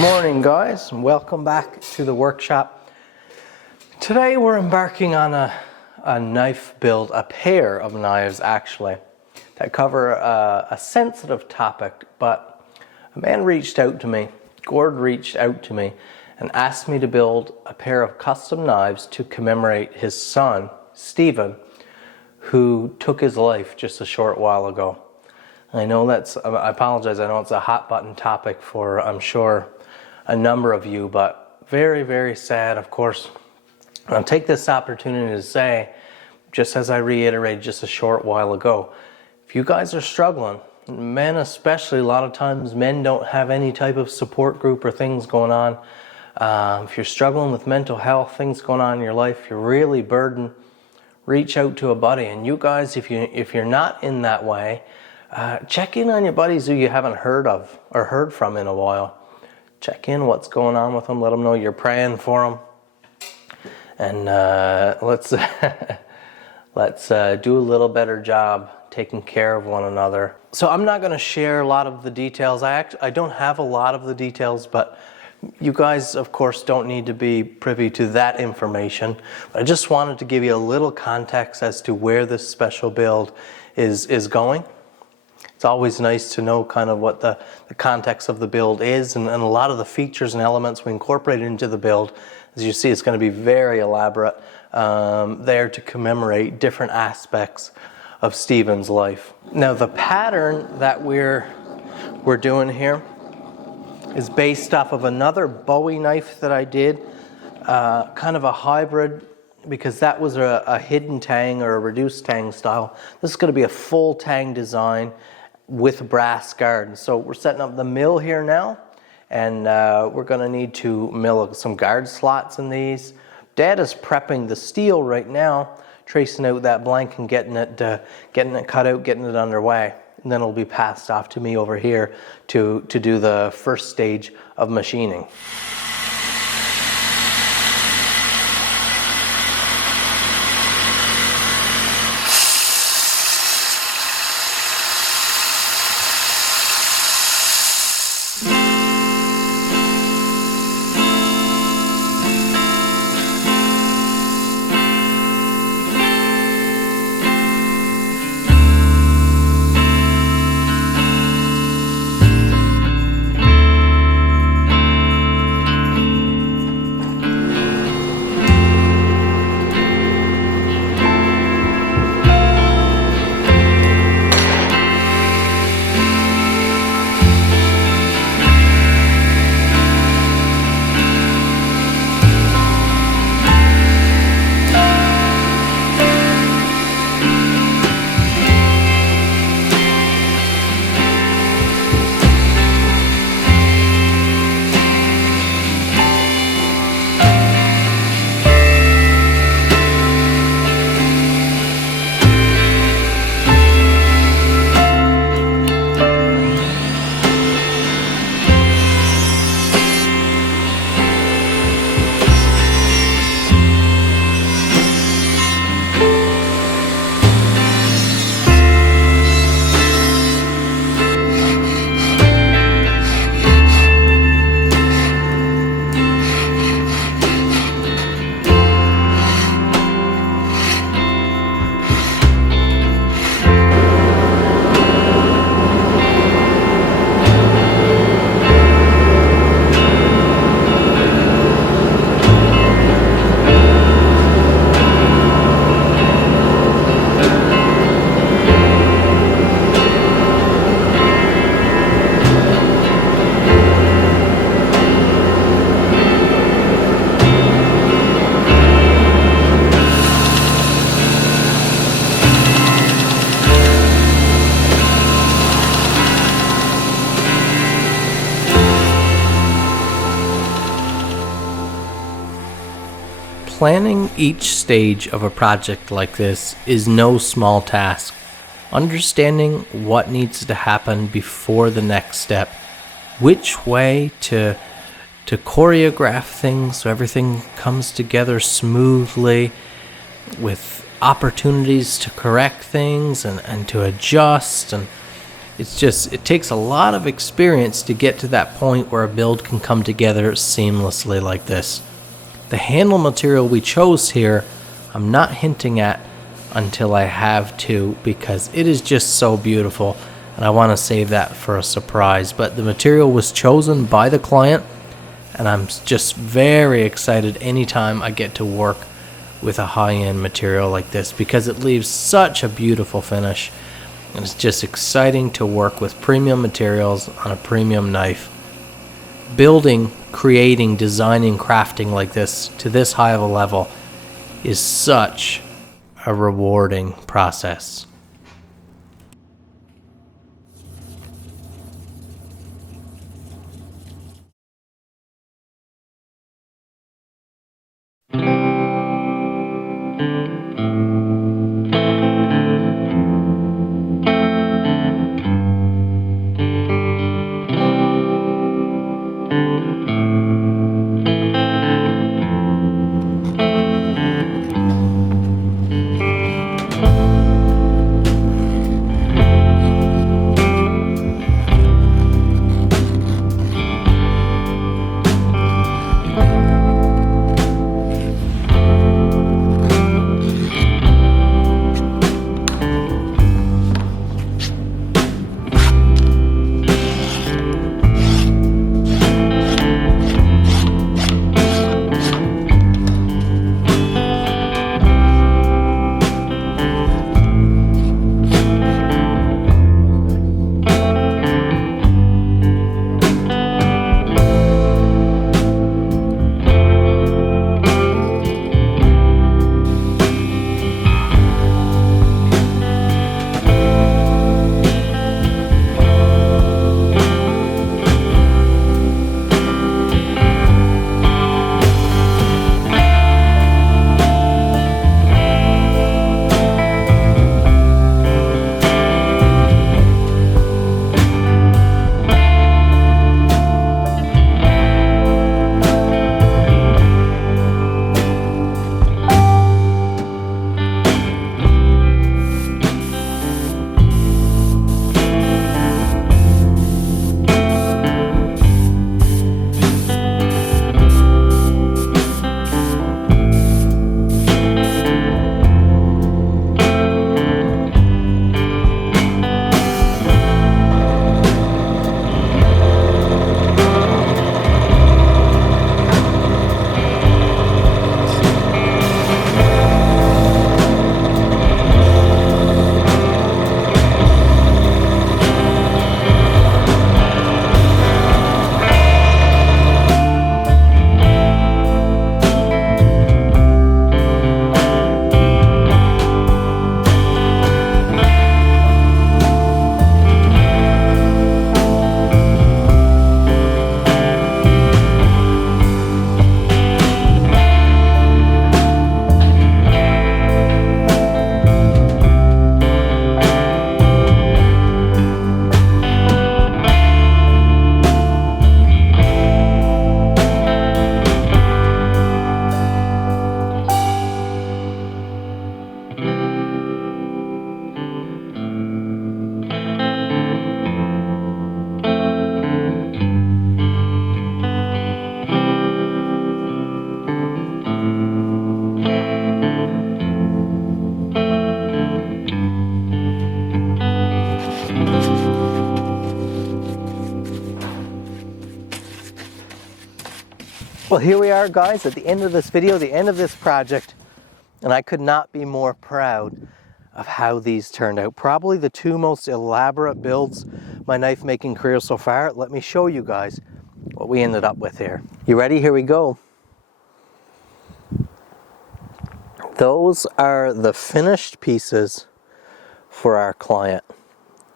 morning, guys, and welcome back to the workshop. Today we're embarking on a knife build, a pair of knives actually, that cover a sensitive topic. But a man reached out to me, Gord reached out to me and asked me to build a pair of custom knives to commemorate his son, Stephen, who took his life just a short while ago. I apologize, I know it's a hot button topic for, I'm sure, a number of you, but very, very sad, of course. I'll take this opportunity to say, just as I reiterated just a short while ago, if you guys are struggling, men especially, a lot of times men don't have any type of support group or things going on. If you're struggling with mental health, things going on in your life, you're really burdened, reach out to a buddy. And you guys, if you're not in that way, check in on your buddies who you haven't heard of or heard from in a while. Check in what's going on with them. Let them know you're praying for them. And let's do a little better job taking care of one another. So I'm not going to share a lot of the details. I don't have a lot of the details, but you guys, of course, don't need to be privy to that information. But I just wanted to give you a little context as to where this special build is going. It's always nice to know kind of what the context of the build is, and a lot of the features and elements we incorporated into the build. As you see, it's going to be very elaborate, there to commemorate different aspects of Stephen's life. Now, the pattern that we're doing here is based off of another Bowie knife that I did, kind of a hybrid, because that was a hidden tang or a reduced tang style. This is going to be a full tang design with brass guard. And so we're setting up the mill here now, and we're going to need to mill some guard slots in these. Dad is prepping the steel right now, tracing out that blank and getting it cut out, getting it underway. And then it'll be passed off to me over here to do the first stage of machining. Planning each stage of a project like this is no small task. Understanding what needs to happen before the next step, which way to choreograph things so everything comes together smoothly, with opportunities to correct things and to adjust, and it takes a lot of experience to get to that point where a build can come together seamlessly like this. The handle material we chose here, I'm not hinting at until I have to, because it is just so beautiful and I want to save that for a surprise. But the material was chosen by the client, and I'm just very excited anytime I get to work with a high-end material like this, because it leaves such a beautiful finish, and it's just exciting to work with premium materials on a premium knife. Building, creating, designing, crafting like this to this high of a level is such a rewarding process. Well, here we are, guys, at the end of this video, the end of this project, and I could not be more proud of how these turned out. Probably the two most elaborate builds my knife making career so far. Let me show you guys what we ended up with here. You ready? Here we go. Those are the finished pieces for our client.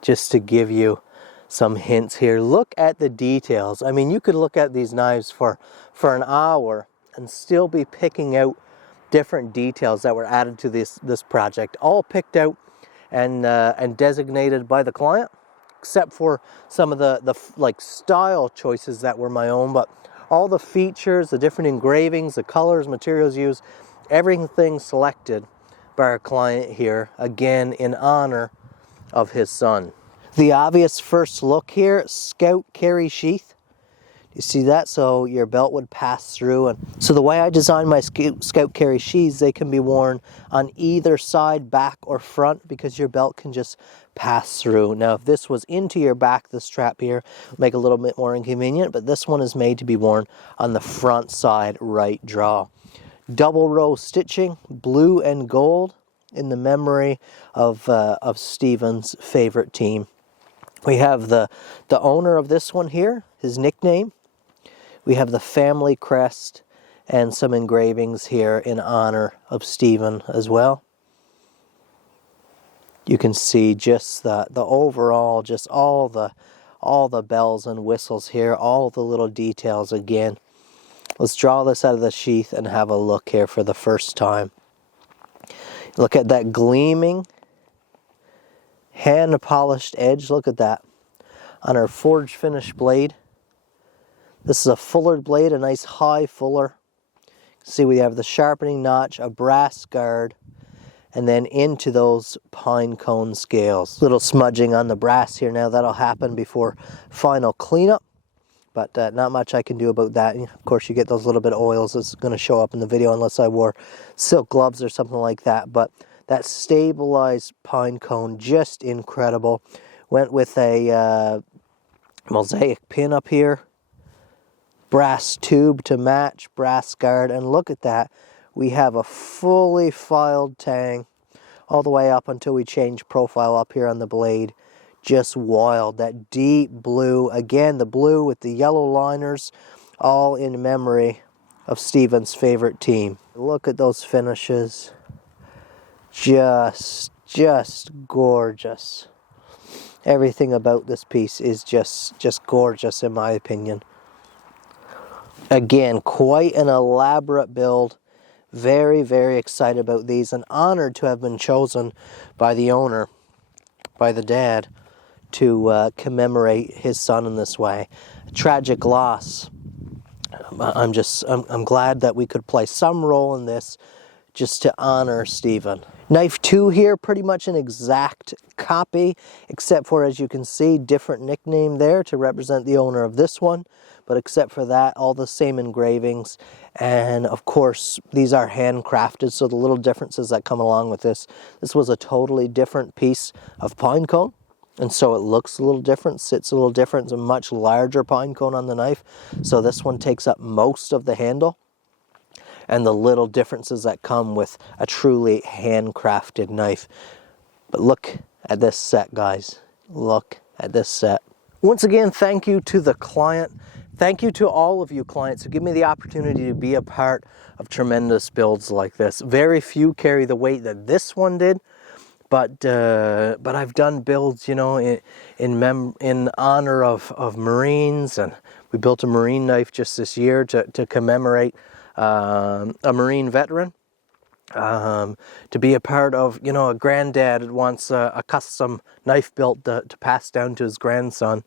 Just to give you some hints here, look at the details. I mean, you could look at these knives for an hour and still be picking out different details that were added to this project, all picked out and designated by the client, except for some of the like style choices that were my own. But all the features, the different engravings, the colors, materials used, everything selected by our client here, again in honor of his son. The obvious first look here, Scout carry sheath. You see that? So your belt would pass through. And so the way I designed my Scout carry sheaths, they can be worn on either side, back or front, because your belt can just pass through. Now, if this was into your back, the strap here would make it a little bit more inconvenient, but this one is made to be worn on the front side right draw. Double row stitching, blue and gold, in the memory of Stephen's favorite team. We have the owner of this one here, his nickname. We have the family crest and some engravings here in honor of Stephen as well. You can see just the overall, just all the bells and whistles here, all the little details again. Let's draw this out of the sheath and have a look here for the first time. Look at that gleaming, hand-polished edge. Look at that on our forged finish blade. This is a fullered blade, a nice high fuller. See, we have the sharpening notch, a brass guard, and then into those pine cone scales. Little smudging on the brass here now. That'll happen before final cleanup, but not much I can do about that. And of course, you get those little bit of oils that's going to show up in the video unless I wore silk gloves or something like that. But that stabilized pine cone, just incredible. Went with a mosaic pin up here. Brass tube to match, brass guard, and look at that. We have a fully filed tang all the way up until we change profile up here on the blade. Just wild. That deep blue, again the blue with the yellow liners, all in memory of Stephen's favorite team. Look at those finishes. Just gorgeous. Everything about this piece is just gorgeous in my opinion. Again, quite an elaborate build. Very, very excited about these and honored to have been chosen by the owner, by the dad, to commemorate his son in this way. A tragic loss. I'm glad that we could play some role in this just to honor Stephen. Knife 2 here, pretty much an exact copy, except for, as you can see, different nickname there to represent the owner of this one. But except for that, all the same engravings. And of course, these are handcrafted, so the little differences that come along with this. This was a totally different piece of pine cone, and so it looks a little different, sits a little different. It's a much larger pine cone on the knife. So this one takes up most of the handle. And the little differences that come with a truly handcrafted knife. But look at this set, guys. Look at this set. Once again, thank you to the client. Thank you to all of you clients who give me the opportunity to be a part of tremendous builds like this. Very few carry the weight that this one did, but I've done builds, you know, in honor of Marines, and we built a Marine knife just this year to commemorate a Marine veteran. To be a part of, you know, a granddad wants a custom knife built to pass down to his grandson.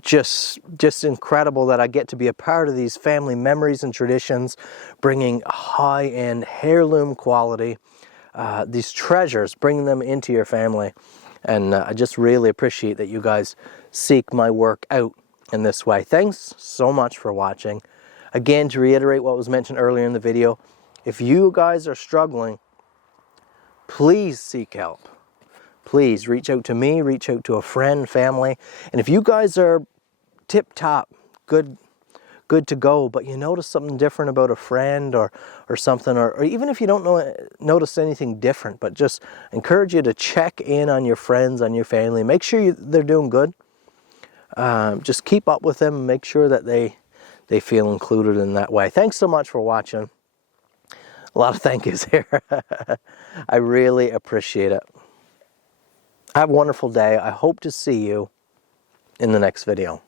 Just incredible that I get to be a part of these family memories and traditions, bringing high-end heirloom quality, these treasures, bringing them into your family. And I just really appreciate that you guys seek my work out in this way. Thanks so much for watching. Again, to reiterate what was mentioned earlier in the video, if you guys are struggling, please seek help. Please reach out to me, reach out to a friend, family. And if you guys are tip-top, good to go, but you notice something different about a friend or something, or even if you don't notice anything different, but just encourage you to check in on your friends, on your family. Make sure they're doing good. Just keep up with them and make sure that they feel included in that way. Thanks so much for watching. A lot of thank yous here. I really appreciate it. Have a wonderful day. I hope to see you in the next video.